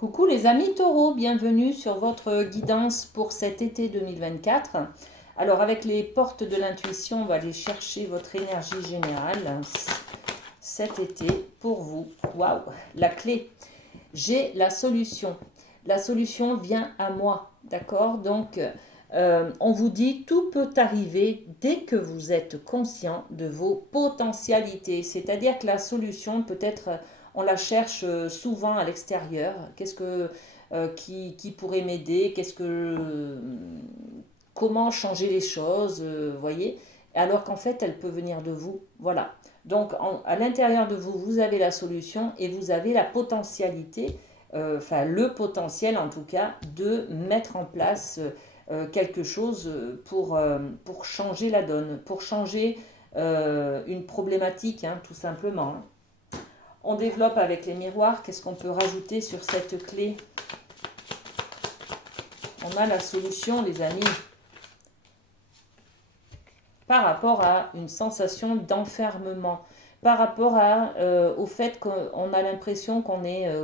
Coucou les amis taureaux, bienvenue sur votre guidance pour cet été 2024. Alors avec les portes de l'intuition, on va aller chercher votre énergie générale cet été pour vous. Waouh, la clé, j'ai la solution. La solution vient à moi, d'accord? Donc on vous dit tout peut arriver dès que vous êtes conscient de vos potentialités. C'est-à-dire que la solution peut être, on la cherche souvent à l'extérieur. Qu'est-ce que qui pourrait m'aider? Comment changer les choses? Voyez. Alors qu'en fait, elle peut venir de vous. Voilà. Donc à l'intérieur de vous, vous avez la solution et vous avez la potentialité, enfin le potentiel en tout cas, de mettre en place quelque chose pour changer la donne, pour changer une problématique, hein, tout simplement. On développe avec les miroirs. Qu'est-ce qu'on peut rajouter sur cette clé? On a la solution, les amis, par rapport à une sensation d'enfermement, par rapport au fait qu'on a l'impression qu'on est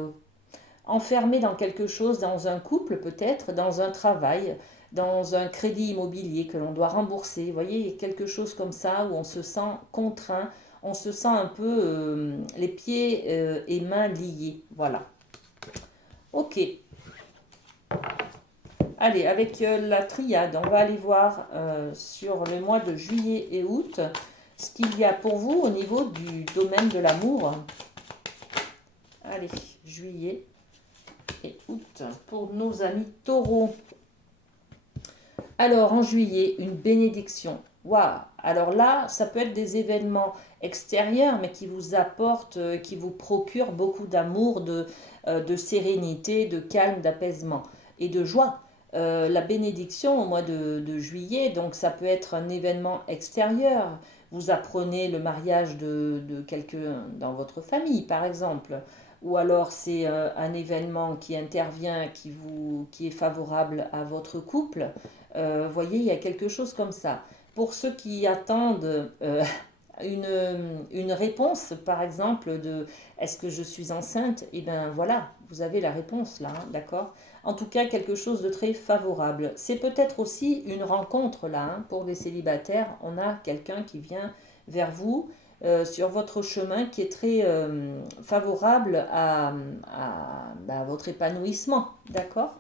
enfermé dans quelque chose, dans un couple peut-être, dans un travail, dans un crédit immobilier que l'on doit rembourser. Vous voyez, il y a quelque chose comme ça où on se sent contraint, on se sent un peu les pieds et mains liés. Voilà. Ok. Allez, avec la triade, on va aller voir sur le mois de juillet et août ce qu'il y a pour vous au niveau du domaine de l'amour. Allez, juillet et août pour nos amis taureaux. Alors, en juillet, une bénédiction. Waouh! Alors là, ça peut être des événements extérieurs, mais qui vous apportent, qui vous procurent beaucoup d'amour, de sérénité, de calme, d'apaisement et de joie. La bénédiction au mois de juillet, donc ça peut être un événement extérieur. Vous apprenez le mariage de quelqu'un dans votre famille, par exemple. Ou alors c'est un événement qui intervient, qui est favorable à votre couple. Voyez, il y a quelque chose comme ça. Pour ceux qui attendent une, une réponse, par exemple, de est-ce que je suis enceinte? Eh bien voilà, vous avez la réponse là, hein, d'accord? En tout cas, quelque chose de très favorable. C'est peut-être aussi une rencontre là, hein, pour les célibataires. On a quelqu'un qui vient vers vous sur votre chemin qui est très favorable à votre épanouissement, d'accord?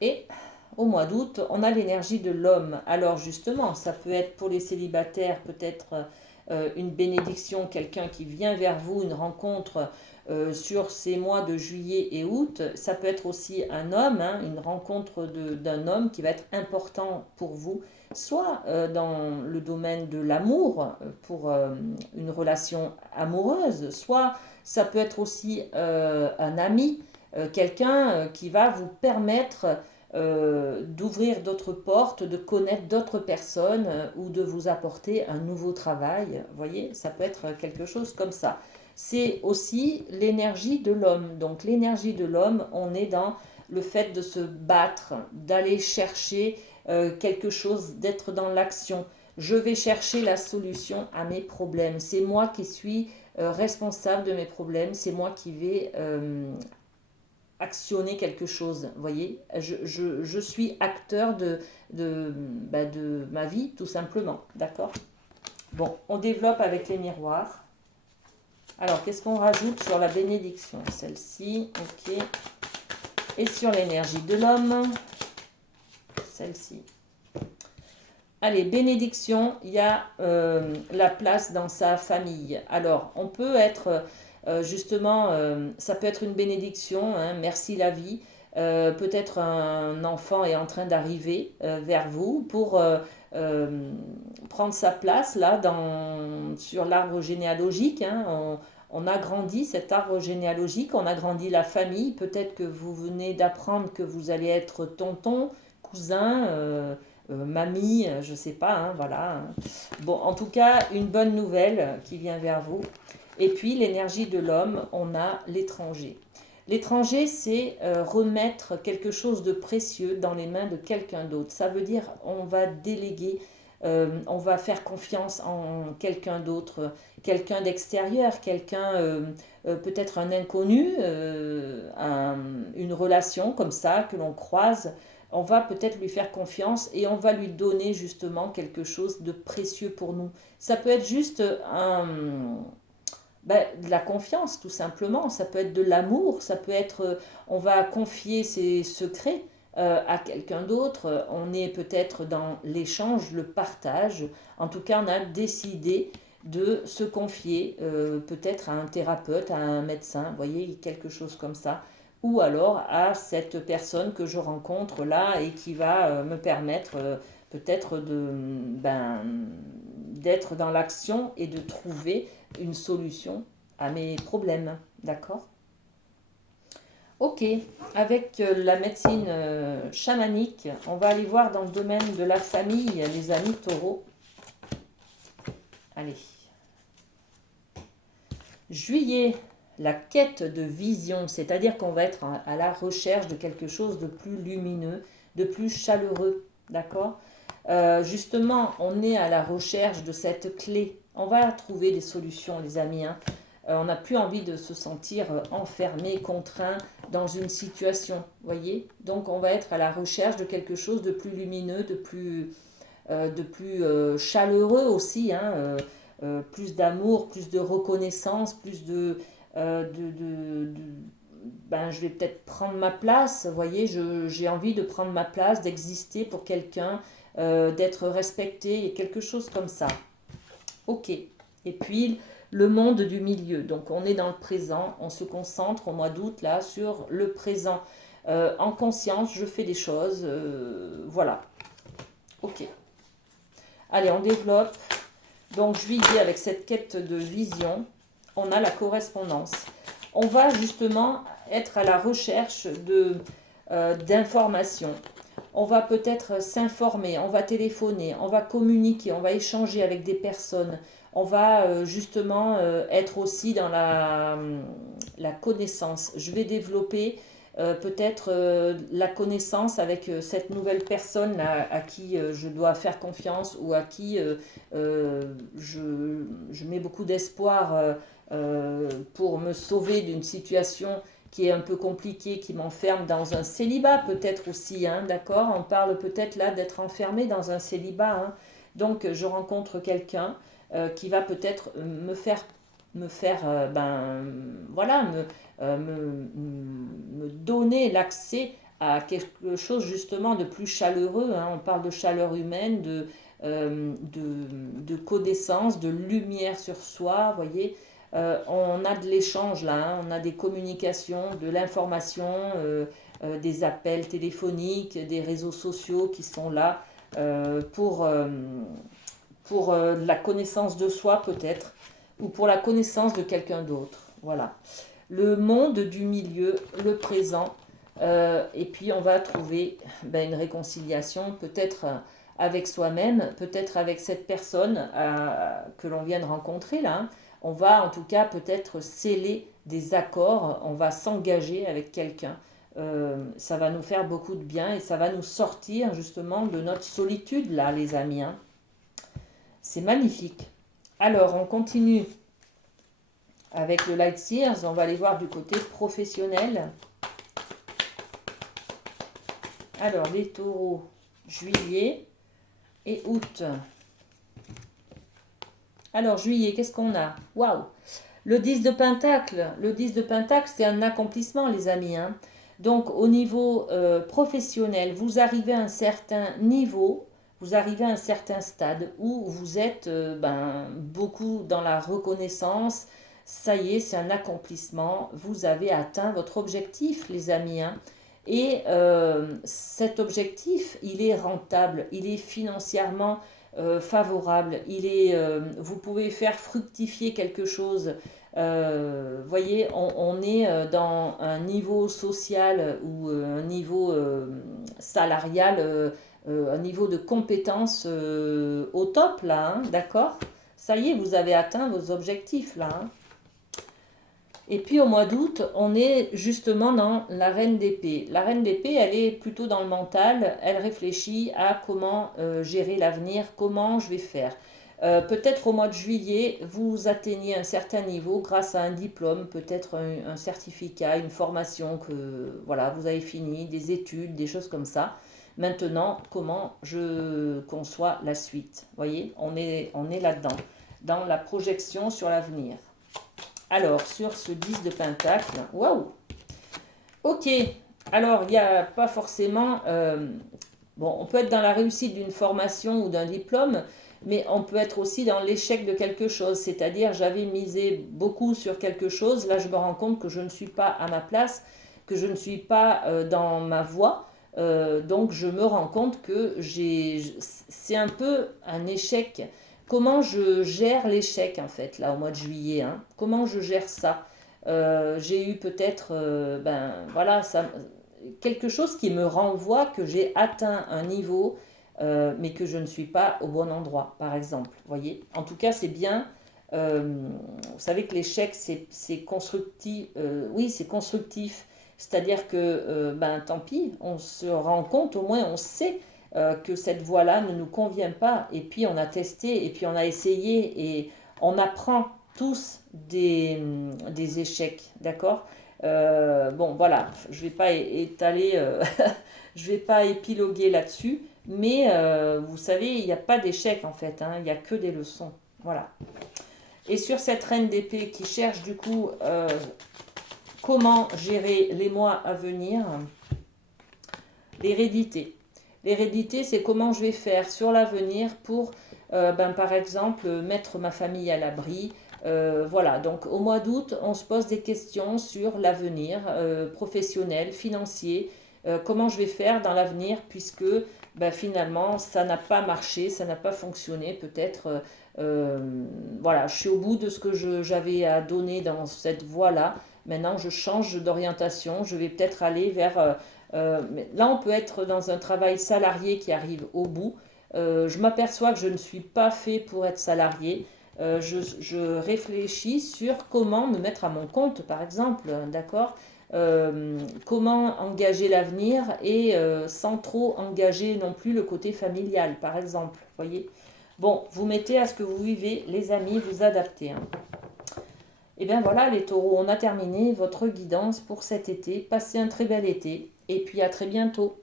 Et au mois d'août, on a l'énergie de l'homme. Alors justement, ça peut être pour les célibataires peut-être une bénédiction, quelqu'un qui vient vers vous, une rencontre sur ces mois de juillet et août. Ça peut être aussi un homme, hein, une rencontre d'un homme qui va être important pour vous, soit dans le domaine de l'amour, pour une relation amoureuse, soit ça peut être aussi un ami, quelqu'un qui va vous permettre d'ouvrir d'autres portes, de connaître d'autres personnes ou de vous apporter un nouveau travail. Vous voyez, ça peut être quelque chose comme ça. C'est aussi l'énergie de l'homme. Donc l'énergie de l'homme, on est dans le fait de se battre, d'aller chercher quelque chose, d'être dans l'action. Je vais chercher la solution à mes problèmes. C'est moi qui suis responsable de mes problèmes. C'est moi qui vais actionner quelque chose. Vous voyez, je suis acteur de ma vie, tout simplement. D'accord? Bon, on développe avec les miroirs. Alors, qu'est-ce qu'on rajoute sur la bénédiction? Celle-ci, ok. Et sur l'énergie de l'homme, celle-ci. Allez, bénédiction, il y a la place dans sa famille. Alors, on peut être justement, ça peut être une bénédiction, hein, merci la vie. Peut-être un enfant est en train d'arriver vers vous pour prendre sa place là sur l'arbre généalogique. Hein. On agrandit cet arbre généalogique, on agrandit la famille. Peut-être que vous venez d'apprendre que vous allez être tonton, cousin, mamie, je sais pas, hein, voilà. Hein. Bon, en tout cas, une bonne nouvelle qui vient vers vous. Et puis, l'énergie de l'homme, on a l'étranger. L'étranger, c'est remettre quelque chose de précieux dans les mains de quelqu'un d'autre. Ça veut dire on va déléguer, on va faire confiance en quelqu'un d'autre, quelqu'un d'extérieur, quelqu'un peut-être un inconnu, une relation comme ça que l'on croise, on va peut-être lui faire confiance et on va lui donner justement quelque chose de précieux pour nous. Ça peut être juste de la confiance tout simplement, ça peut être de l'amour, ça peut être on va confier ses secrets à quelqu'un d'autre, on est peut-être dans l'échange, le partage, en tout cas on a décidé de se confier peut-être à un thérapeute, à un médecin, vous voyez, quelque chose comme ça, ou alors à cette personne que je rencontre là et qui va me permettre peut-être d'être dans l'action et de trouver une solution à mes problèmes. D'accord? Ok, avec la médecine chamanique, on va aller voir dans le domaine de la famille, les amis taureaux. Allez. Juillet, la quête de vision, c'est-à-dire qu'on va être à la recherche de quelque chose de plus lumineux, de plus chaleureux. D'accord? Justement, on est à la recherche de cette clé. On va trouver des solutions, les amis, hein. On n'a plus envie de se sentir enfermé, contraint dans une situation, voyez. Donc on va être à la recherche de quelque chose de plus lumineux, de plus chaleureux aussi, hein, plus d'amour, plus de reconnaissance, plus je vais peut-être prendre ma place, vous voyez, j'ai envie de prendre ma place, d'exister pour quelqu'un, d'être respecté, et quelque chose comme ça. Ok. Et puis le monde du milieu. Donc on est dans le présent, on se concentre au mois d'août là sur le présent. En conscience, je fais des choses, voilà. Ok. Allez, on développe. Donc juillet avec cette quête de vision, on a la correspondance. On va justement être à la recherche d'informations. On va peut-être s'informer, on va téléphoner, on va communiquer, on va échanger avec des personnes. On va justement être aussi dans la connaissance. Je vais développer peut-être la connaissance avec cette nouvelle personne à qui je dois faire confiance ou à qui je mets beaucoup d'espoir pour me sauver d'une situation qui est un peu compliquée, qui m'enferme dans un célibat peut-être aussi, hein, d'accord? On parle peut-être là d'être enfermé dans un célibat, hein. Donc je rencontre quelqu'un qui va peut-être me faire voilà, me donner l'accès à quelque chose justement de plus chaleureux, hein. On parle de chaleur humaine, de connaissance, de lumière sur soi, vous voyez. On a de l'échange là, hein. On a des communications, de l'information, des appels téléphoniques, des réseaux sociaux qui sont là pour la connaissance de soi peut-être, ou pour la connaissance de quelqu'un d'autre. Voilà. Le monde du milieu, le présent, et puis on va trouver une réconciliation peut-être avec soi-même, peut-être avec cette personne que l'on vient de rencontrer là, hein. On va en tout cas peut-être sceller des accords, on va s'engager avec quelqu'un. Ça va nous faire beaucoup de bien et ça va nous sortir justement de notre solitude là, les amis, hein. C'est magnifique. Alors, on continue avec le Light Seers. On va aller voir du côté professionnel. Alors, les taureaux, juillet et août. Alors, juillet, qu'est-ce qu'on a? Waouh! Le 10 de Pentacle. Le 10 de Pentacle, c'est un accomplissement, les amis, hein. Donc, au niveau professionnel, vous arrivez à un certain niveau, vous arrivez à un certain stade où vous êtes beaucoup dans la reconnaissance. Ça y est, c'est un accomplissement. Vous avez atteint votre objectif, les amis, hein. Et cet objectif, il est rentable, il est financièrement favorable, vous pouvez faire fructifier quelque chose. Voyez, on est dans un niveau social ou un niveau salarial, un niveau de compétence au top là, hein, d'accord? Ça y est, vous avez atteint vos objectifs là, hein. Et puis au mois d'août, on est justement dans la reine d'épée. La reine d'épée, elle est plutôt dans le mental, elle réfléchit à comment gérer l'avenir, comment je vais faire. Peut-être au mois de juillet, vous atteignez un certain niveau grâce à un diplôme, peut-être un certificat, une formation que voilà, vous avez fini, des études, des choses comme ça. Maintenant, comment je conçois la suite? Vous voyez, on est là-dedans, dans la projection sur l'avenir. Alors, sur ce 10 de Pentacle, waouh! Ok, alors il n'y a pas forcément. Bon, on peut être dans la réussite d'une formation ou d'un diplôme, mais on peut être aussi dans l'échec de quelque chose. C'est-à-dire, j'avais misé beaucoup sur quelque chose, là je me rends compte que je ne suis pas à ma place, que je ne suis pas dans ma voie. Donc je me rends compte que c'est un peu un échec. Comment je gère l'échec en fait, là au mois de juillet, hein? Comment je gère ça? J'ai eu peut-être, ben voilà, ça, quelque chose qui me renvoie que j'ai atteint un niveau, mais que je ne suis pas au bon endroit, par exemple. Voyez. En tout cas, c'est bien. Vous savez que l'échec, c'est constructif. Oui, c'est constructif. C'est-à-dire que, ben, tant pis, on se rend compte, au moins on sait que cette voie-là ne nous convient pas. Et puis on a testé, et puis on a essayé, et on apprend tous des échecs, d'accord? Bon, voilà, je vais pas étaler, je vais pas épiloguer là-dessus, mais vous savez, il n'y a pas d'échec en fait, hein, il n'y a que des leçons. Voilà. Et sur cette reine d'épée qui cherche du coup comment gérer les mois à venir, l'hérédité. L'hérédité, c'est comment je vais faire sur l'avenir pour, ben, par exemple, mettre ma famille à l'abri. Voilà, donc au mois d'août, on se pose des questions sur l'avenir professionnel, financier, comment je vais faire dans l'avenir puisque ben, finalement ça n'a pas marché, ça n'a pas fonctionné peut-être. Voilà, je suis au bout de ce que j'avais à donner dans cette voie-là. Maintenant, je change d'orientation, je vais peut-être aller vers mais là, on peut être dans un travail salarié qui arrive au bout. Je m'aperçois que je ne suis pas fait pour être salarié. Je réfléchis sur comment me mettre à mon compte, par exemple, d'accord? Comment engager l'avenir et sans trop engager non plus le côté familial, par exemple. Voyez? Bon, vous mettez à ce que vous vivez, les amis, vous adaptez. Hein. Et bien voilà les taureaux, on a terminé votre guidance pour cet été. Passez un très bel été et puis à très bientôt.